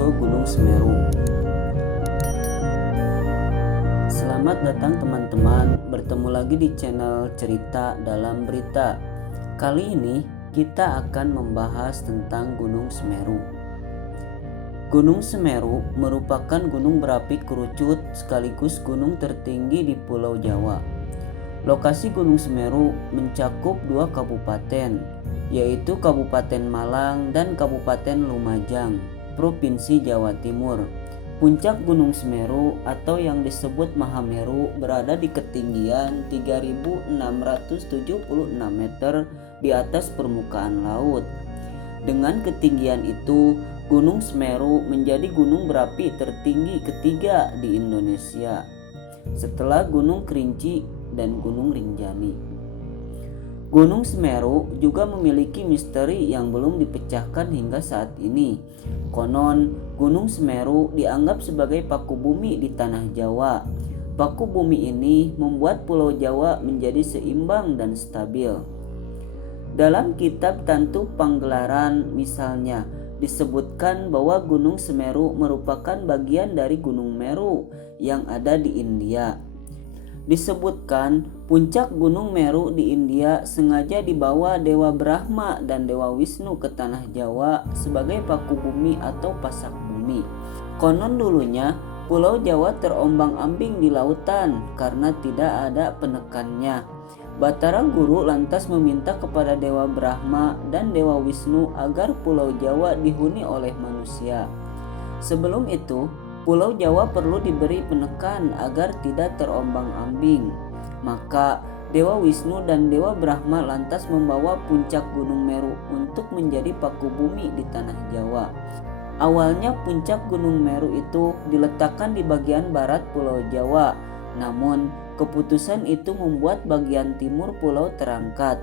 asal-usul Gunung Semeru. Selamat datang teman-teman, bertemu lagi di channel Cerita Dalam Berita. Kali ini kita akan membahas tentang Gunung Semeru. Gunung Semeru merupakan gunung berapi kerucut sekaligus gunung tertinggi di Pulau Jawa. Lokasi Gunung Semeru mencakup dua kabupaten, yaitu Kabupaten Malang dan Kabupaten Lumajang, Provinsi Jawa Timur. Puncak Gunung Semeru atau yang disebut Mahameru berada di ketinggian 3.676 meter di atas permukaan laut. Dengan ketinggian itu, Gunung Semeru menjadi gunung berapi tertinggi ketiga di Indonesia, setelah Gunung Kerinci dan Gunung Rinjani. Gunung Semeru juga memiliki misteri yang belum dipecahkan hingga saat ini. Konon, Gunung Semeru dianggap sebagai paku bumi di tanah Jawa. Paku bumi ini membuat Pulau Jawa menjadi seimbang dan stabil. Dalam kitab Tantu Panggelaran misalnya, disebutkan bahwa Gunung Semeru merupakan bagian dari Gunung Meru yang ada di India. Disebutkan puncak Gunung Meru di India sengaja dibawa Dewa Brahma dan Dewa Wisnu ke tanah Jawa sebagai paku bumi atau pasak bumi. Konon dulunya Pulau Jawa terombang-ambing di lautan karena tidak ada penekannya. Batara Guru lantas meminta kepada Dewa Brahma dan Dewa Wisnu agar Pulau Jawa dihuni oleh manusia. Sebelum itu, Pulau Jawa perlu diberi penekan agar tidak terombang-ambing. Maka Dewa Wisnu dan Dewa Brahma lantas membawa puncak Gunung Meru untuk menjadi paku bumi di tanah Jawa. Awalnya puncak Gunung Meru itu diletakkan di bagian barat Pulau Jawa, namun keputusan itu membuat bagian timur pulau terangkat.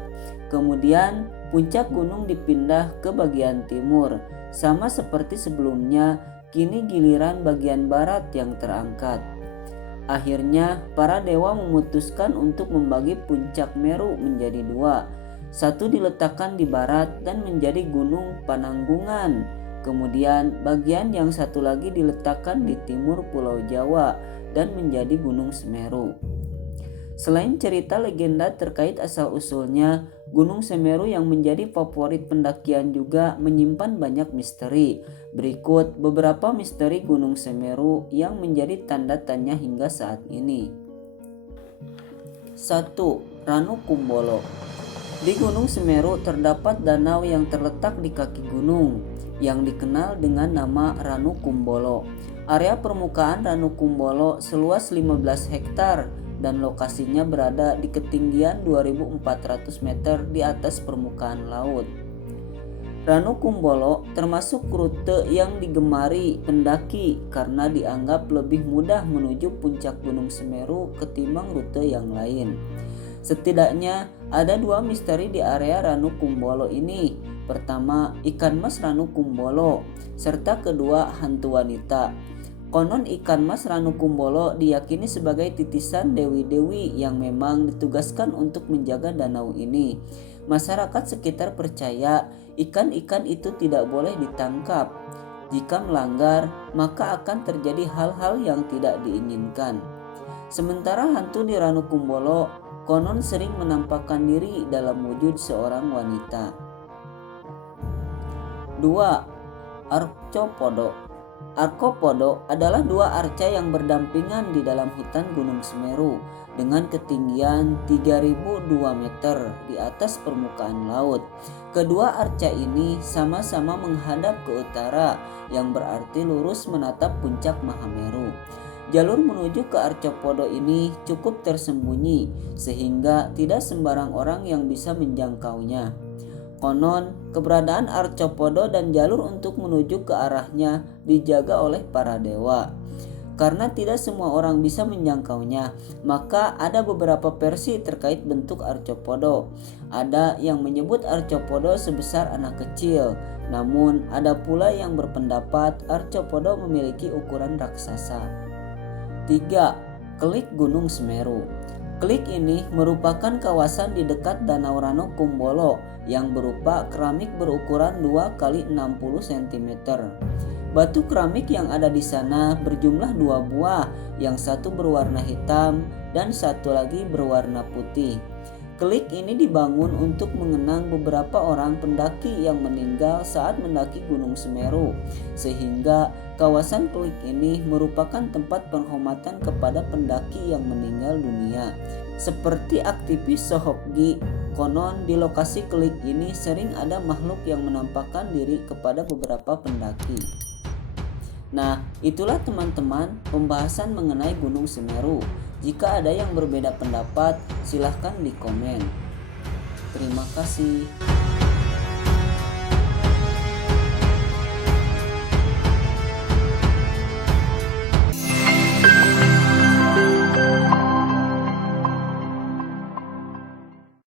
Kemudian puncak gunung dipindah ke bagian timur, sama seperti sebelumnya. Kini giliran bagian barat yang terangkat. Akhirnya para dewa memutuskan untuk membagi puncak Meru menjadi dua. Satu diletakkan di barat dan menjadi Gunung Pananggungan. Kemudian bagian yang satu lagi diletakkan di timur Pulau Jawa dan menjadi Gunung Semeru. Selain cerita legenda terkait asal-usulnya, Gunung Semeru yang menjadi favorit pendakian juga menyimpan banyak misteri. Berikut beberapa misteri Gunung Semeru yang menjadi tanda tanya hingga saat ini. 1. Ranu Kumbolo. Di Gunung Semeru terdapat danau yang terletak di kaki gunung yang dikenal dengan nama Ranu Kumbolo. Area permukaan Ranu Kumbolo seluas 15 hektar dan lokasinya berada di ketinggian 2.400 meter di atas permukaan laut. Ranu Kumbolo termasuk rute yang digemari pendaki karena dianggap lebih mudah menuju puncak Gunung Semeru ketimbang rute yang lain. Setidaknya ada dua misteri di area Ranu Kumbolo ini. Pertama, ikan mas Ranu Kumbolo, serta kedua, hantu wanita. Konon ikan mas Ranu Kumbolo diyakini sebagai titisan dewi-dewi yang memang ditugaskan untuk menjaga danau ini. Masyarakat sekitar percaya ikan-ikan itu tidak boleh ditangkap. Jika melanggar, maka akan terjadi hal-hal yang tidak diinginkan. Sementara hantu di Ranu Kumbolo konon sering menampakkan diri dalam wujud seorang wanita. 2. Arcopodo. Arcopodo adalah dua arca yang berdampingan di dalam hutan Gunung Semeru dengan ketinggian 3.002 meter di atas permukaan laut. Kedua arca ini sama-sama menghadap ke utara yang berarti lurus menatap puncak Mahameru. Jalur menuju ke Arcopodo ini cukup tersembunyi sehingga tidak sembarang orang yang bisa menjangkaunya. Konon, keberadaan Arcopodo dan jalur untuk menuju ke arahnya dijaga oleh para dewa. Karena tidak semua orang bisa menjangkaunya, maka ada beberapa versi terkait bentuk Arcopodo. Ada yang menyebut Arcopodo sebesar anak kecil, namun ada pula yang berpendapat Arcopodo memiliki ukuran raksasa. 3. Klik Gunung Semeru. Klik ini merupakan kawasan di dekat Danau Ranu Kumbolo yang berupa keramik berukuran 2 x 60 cm. Batu keramik yang ada di sana berjumlah 2 buah, yang satu berwarna hitam dan satu lagi berwarna putih. Klik ini dibangun untuk mengenang beberapa orang pendaki yang meninggal saat mendaki Gunung Semeru, sehingga kawasan Klik ini merupakan tempat penghormatan kepada pendaki yang meninggal dunia. Seperti aktivis Sohopgi, konon di lokasi Klik ini sering ada makhluk yang menampakkan diri kepada beberapa pendaki. Nah, itulah teman-teman pembahasan mengenai Gunung Semeru. Jika ada yang berbeda pendapat, silahkan di komen. Terima kasih.